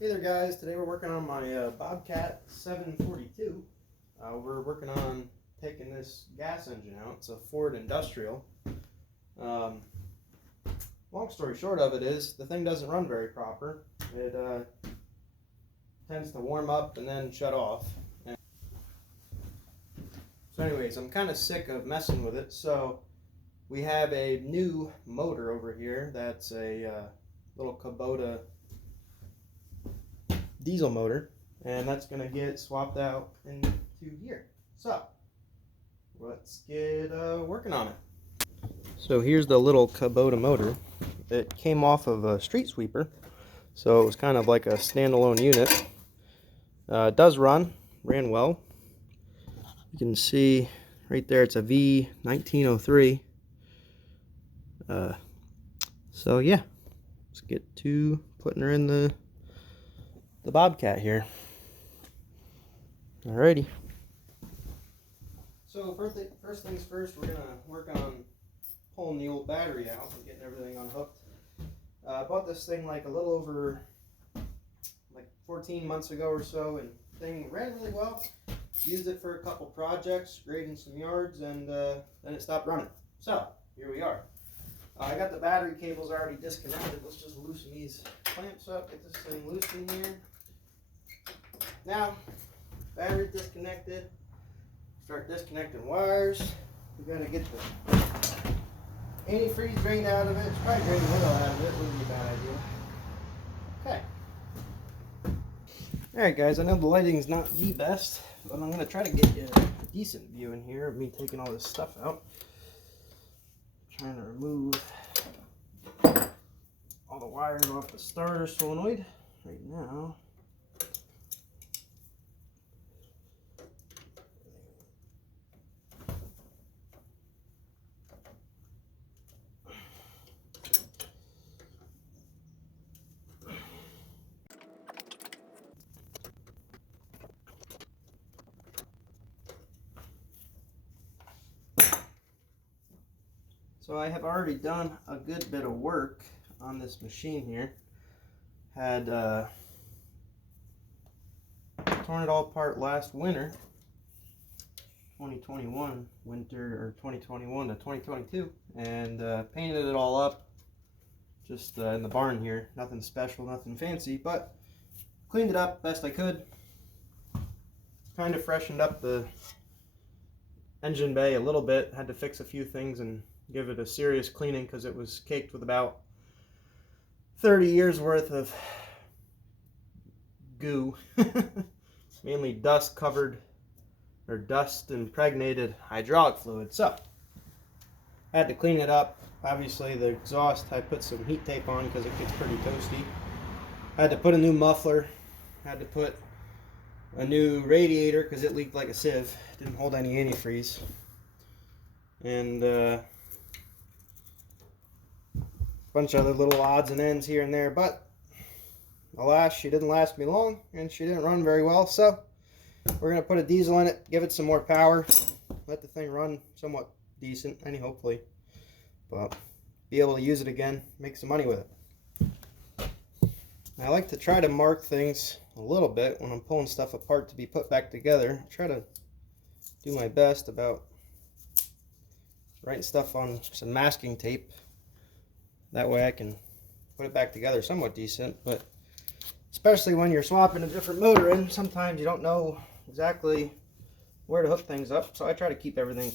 Hey there guys, today we're working on my Bobcat 742. We're working on taking this gas engine out. It's a Ford Industrial. Long story short of it is, the thing doesn't run very proper. It tends to warm up and then shut off. So anyways, I'm kind of sick of messing with it, so we have a new motor over here that's a little Kubota diesel motor, and that's going to get swapped out into here. So let's get working on it. So here's the little Kubota motor. It came off of a street sweeper, so it was kind of like a standalone unit. It does ran well. You can see right there it's a V1903. So yeah, let's get to putting her in the Bobcat here. Alrighty. So first things first, we're gonna work on pulling the old battery out and getting everything unhooked. I bought this thing like a little over 14 months ago or so, and the thing ran really well. Used it for a couple projects, grading some yards, and then it stopped running. So here we are. I got the battery cables already disconnected. Let's just loosen these clamps up, get this thing loose in here. Now, battery disconnected. Start disconnecting wires. We gotta get the antifreeze drained out of it. It's probably drain the oil out of it. Wouldn't be a bad idea. Okay. Alright guys, I know the lighting's not the best, but I'm gonna try to get you a decent view in here of me taking all this stuff out. Trying to remove all the wires off the starter solenoid right now. So I have already done a good bit of work on this machine here. Had torn it all apart last winter, 2021 winter, or 2021 to 2022, and painted it all up just in the barn here. Nothing special, nothing fancy, but cleaned it up best I could. Kind of freshened up the engine bay a little bit. Had to fix a few things and give it a serious cleaning because it was caked with about 30 years worth of goo. Mainly dust covered, or dust impregnated hydraulic fluid. So I had to clean it up. Obviously the exhaust, I put some heat tape on because it gets pretty toasty. I had to put a new muffler. Had to put a new radiator because it leaked like a sieve. Didn't hold any antifreeze. And bunch of other little odds and ends here and there, but alas, she didn't last me long and she didn't run very well. So we're going to put a diesel in it, give it some more power, let the thing run somewhat decent, and hopefully but be able to use it again, make some money with it. I like to try to mark things a little bit when I'm pulling stuff apart to be put back together. I try to do my best about writing stuff on some masking tape. That way I can put it back together somewhat decent, but especially when you're swapping a different motor in, sometimes you don't know exactly where to hook things up, so I try to keep everything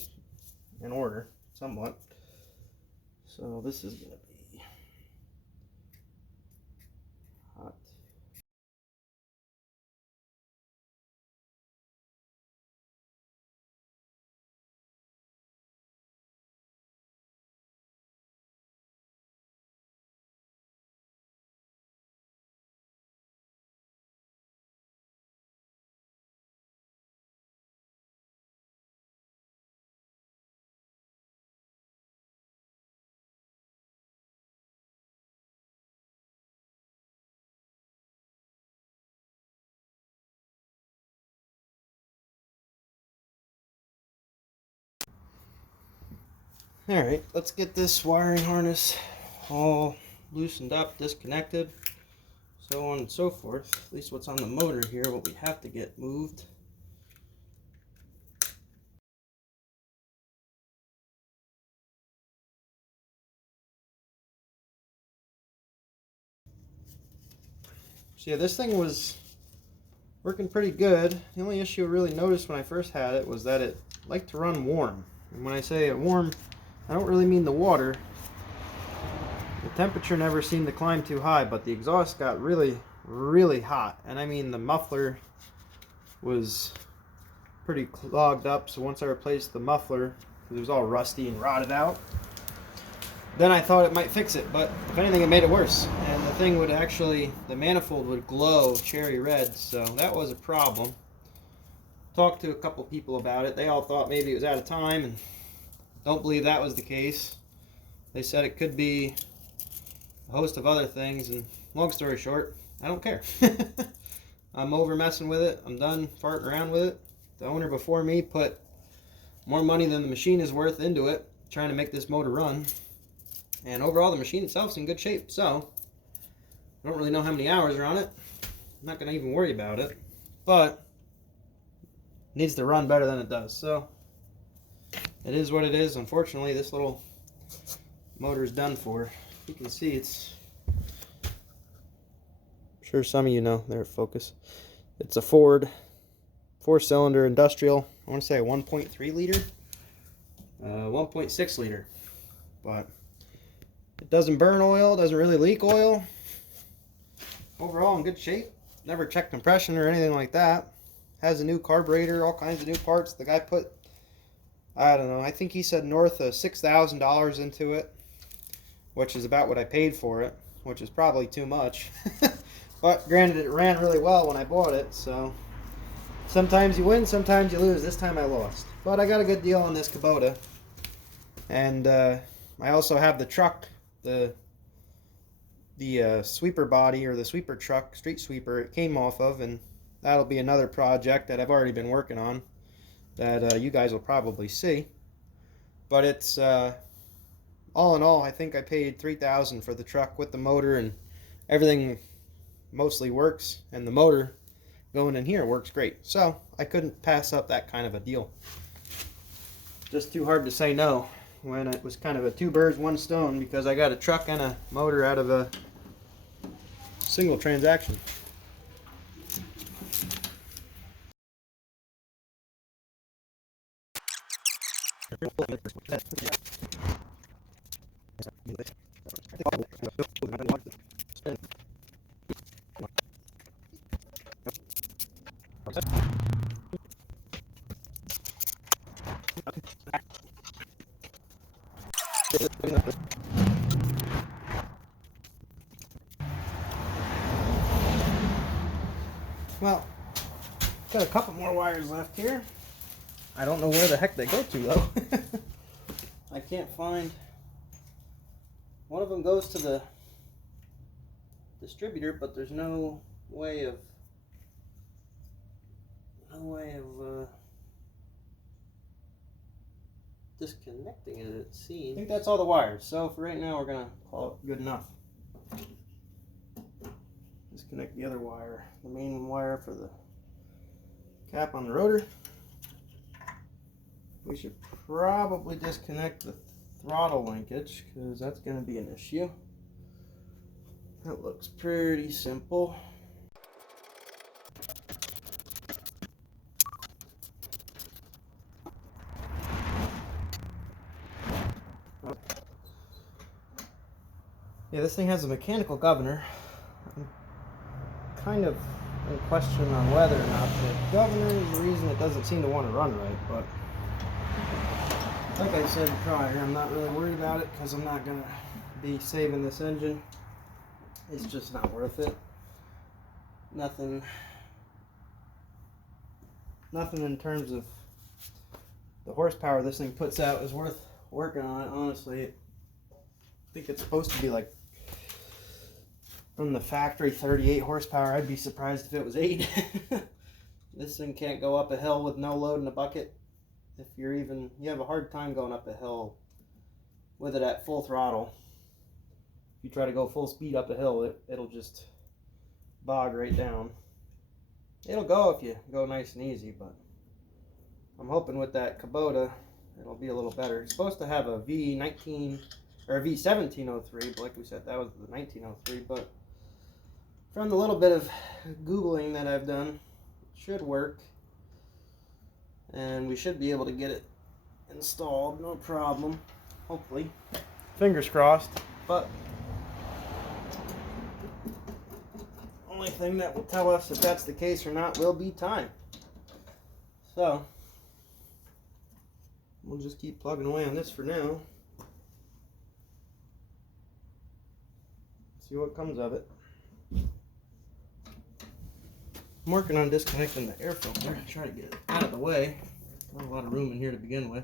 in order somewhat. So this is going to be hot. Alright, let's get this wiring harness all loosened up, disconnected, so on and so forth. At least what's on the motor here, what we have to get moved. So yeah, this thing was working pretty good. The only issue I really noticed when I first had it was that it liked to run warm. And when I say warm, I don't really mean the water. The temperature never seemed to climb too high, but the exhaust got really, really hot. And I mean, the muffler was pretty clogged up, so once I replaced the muffler, because it was all rusty and rotted out, then I thought it might fix it, but if anything, it made it worse. And the thing would actually, the manifold would glow cherry red, so that was a problem. Talked to a couple people about it. They all thought maybe it was out of time, and don't believe that was the case. They said it could be a host of other things, and long story short, I don't care. I'm over messing with it. I'm done farting around with it. The owner before me put more money than the machine is worth into it, trying to make this motor run. And overall, the machine itself is in good shape. So, I don't really know how many hours are on it. I'm not going to even worry about it. But, it needs to run better than it does. So, it is what it is. Unfortunately, this little motor is done for. You can see it's, I'm sure some of you know, there at focus. It's a Ford 4-cylinder industrial. I want to say a 1.3 liter, 1.6 liter. But it doesn't burn oil, doesn't really leak oil. Overall in good shape. Never checked compression or anything like that. Has a new carburetor, all kinds of new parts. The guy put, I don't know, I think he said north of $6,000 into it, which is about what I paid for it, which is probably too much. But granted, it ran really well when I bought it, so sometimes you win, sometimes you lose. This time I lost. But I got a good deal on this Kubota. And I also have the truck, the sweeper body, or the sweeper truck, street sweeper it came off of, and that'll be another project that I've already been working on that you guys will probably see. But it's all in all, I think I paid $3,000 for the truck with the motor, and everything mostly works, and the motor going in here works great. So I couldn't pass up that kind of a deal. Just too hard to say no when it was kind of a two birds, one stone, because I got a truck and a motor out of a single transaction. Well, got a couple more wires left here. I don't know where the heck they go to though. I can't find. One of them goes to the distributor, but there's no way of disconnecting it, it seems. I think that's all the wires. So for right now, we're gonna call it good enough. Disconnect the other wire, the main wire for the cap on the rotor. We should probably disconnect the throttle linkage, because that's going to be an issue. That looks pretty simple. Yeah, this thing has a mechanical governor. I'm kind of in question on whether or not the governor is the reason it doesn't seem to want to run right, but like I said prior, I'm not really worried about it because I'm not going to be saving this engine. It's just not worth it. Nothing in terms of the horsepower this thing puts out is worth working on it, honestly. I think it's supposed to be like, from the factory, 38 horsepower. I'd be surprised if it was 8. This thing can't go up a hill with no load in a bucket. If you have a hard time going up a hill with it at full throttle. If you try to go full speed up a hill, it'll just bog right down. It'll go if you go nice and easy, but I'm hoping with that Kubota it'll be a little better. It's supposed to have a V19 or a V1703, but like we said, that was the 1903. But from the little bit of Googling that I've done, it should work, and we should be able to get it installed, no problem. Hopefully, fingers crossed. But only thing that will tell us if that's the case or not will be time. So we'll just keep plugging away on this for now. See what comes of it. I'm working on disconnecting the air filter. Try to get it out of the way. Not a lot of room in here to begin with.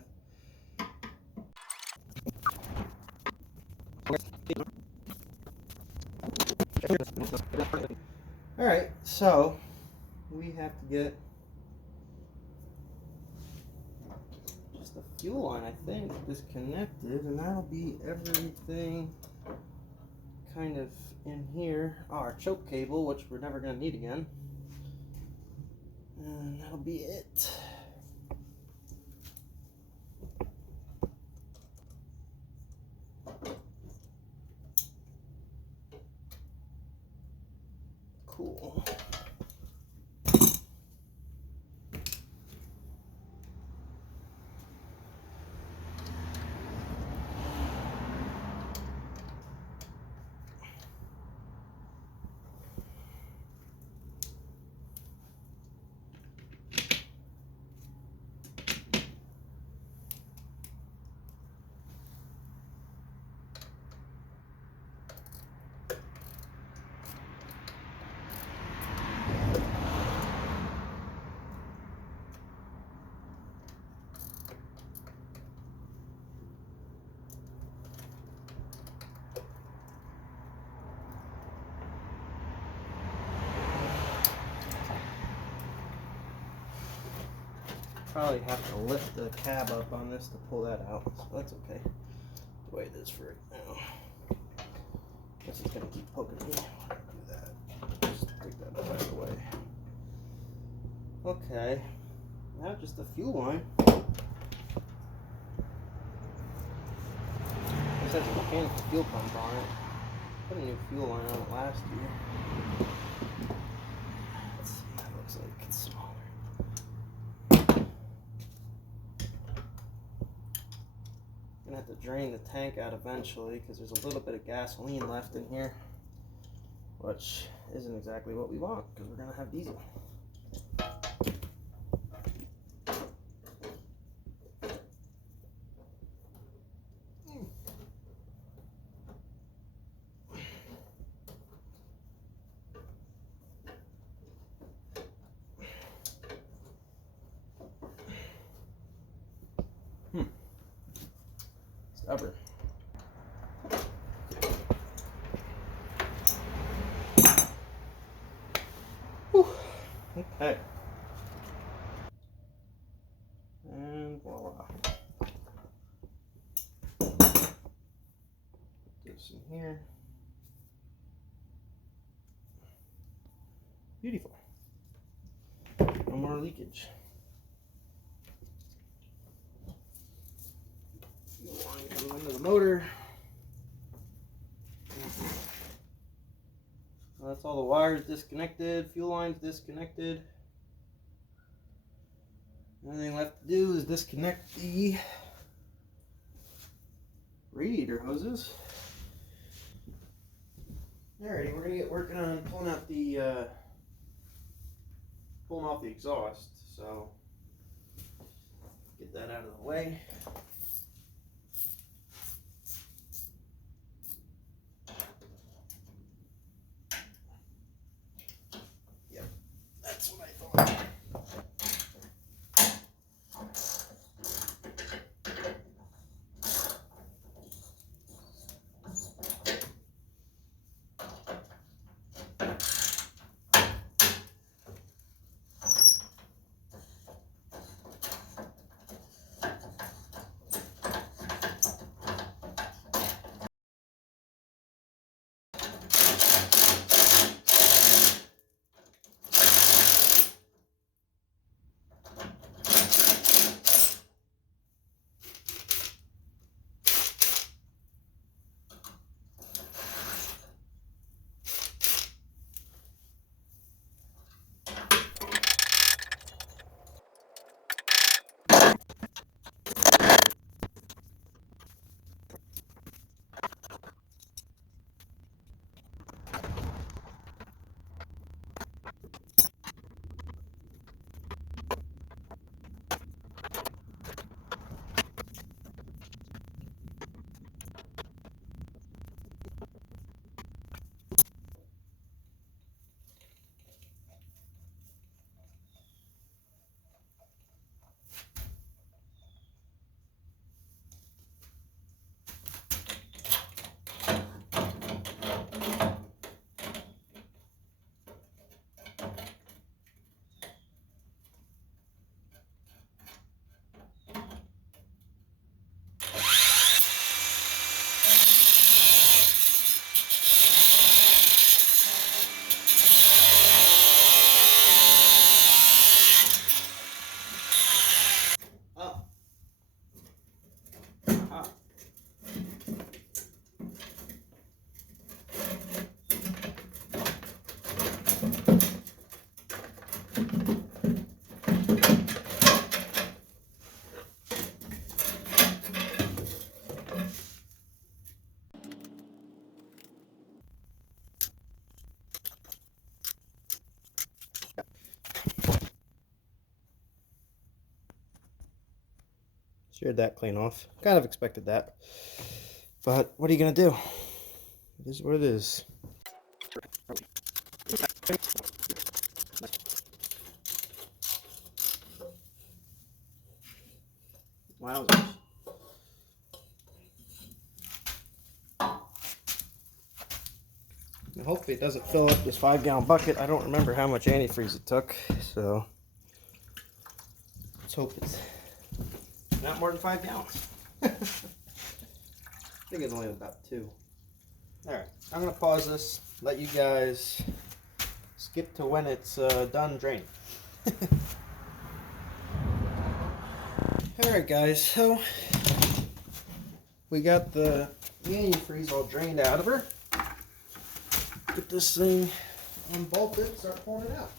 Alright, so we have to get just the fuel line, I think, disconnected, and that'll be everything kind of in here. Oh, our choke cable, which we're never going to need again. And that'll be it. Cool. Probably have to lift the cab up on this to pull that out, so that's okay. The way it is for right now. Guess it's gonna keep poking me. Do that. Just take that out of the way. Okay. Now just the fuel line. This has a mechanical fuel pump on it. Put a new fuel line on it last year. Let's see what that looks like. It's smaller. Gonna have to drain the tank out eventually because there's a little bit of gasoline left in here, which isn't exactly what we want because we're gonna have diesel. Stubborn. Whew. Okay. And voila. Get some here. Beautiful. No more leakage. Go into the motor. Well, that's all the wires disconnected, fuel lines disconnected. Everything left to do is disconnect the radiator hoses. Alrighty, we're gonna get working on pulling out the pulling off the exhaust. So get that out of the way. That's what I thought. Sheared that clean off. Kind of expected that. But what are you going to do? It is what it is. Wow. And hopefully it doesn't fill up this 5-gallon bucket. I don't remember how much antifreeze it took, so let's hope it's not more than 5 gallons. I think it's only about 2. Alright, I'm going to pause this, let you guys skip to when it's done draining. Alright guys, so we got the antifreeze all drained out of her. Get this thing unbolted, start pulling it out.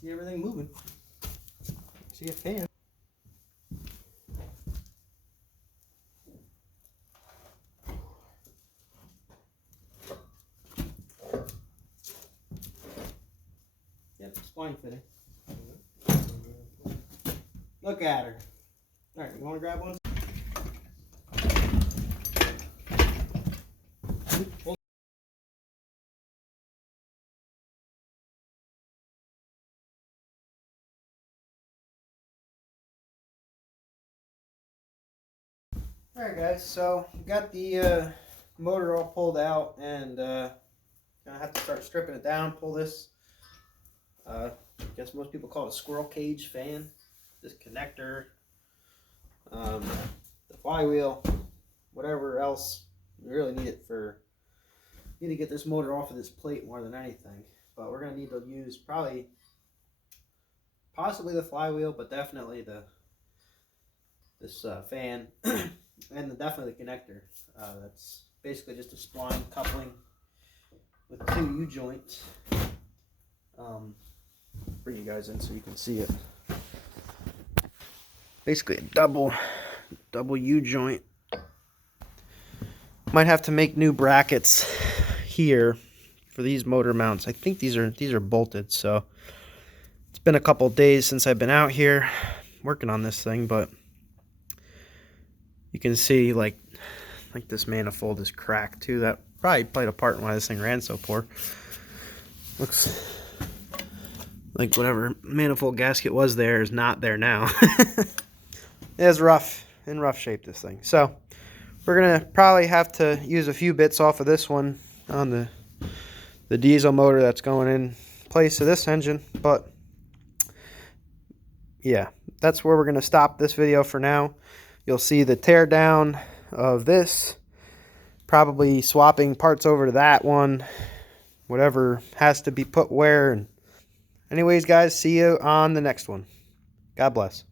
See everything moving. See a fan. Yep, spline fitting. Look at her. Alright, you want to grab one? Alright guys, so got the motor all pulled out, and gonna have to start stripping it down. Pull this, I guess most people call it a squirrel cage fan. This connector, the flywheel, whatever else. We really need it for, need to get this motor off of this plate more than anything. But we're gonna need to use possibly the flywheel, but definitely this fan. And definitely the connector. That's basically just a spline coupling with 2 U-joints. Bring you guys in so you can see it. Basically a double U-joint. Might have to make new brackets here for these motor mounts. I think these are bolted, so it's been a couple days since I've been out here working on this thing, but you can see like this manifold is cracked too. That probably played a part in why this thing ran so poor. Looks like whatever manifold gasket was there is not there now. It is in rough shape, this thing. So we're gonna probably have to use a few bits off of this one on the diesel motor that's going in place of this engine. But yeah, that's where we're gonna stop this video for now. You'll see the tear down of this, probably swapping parts over to that one, whatever has to be put where. And anyways guys, see you on the next one. God bless.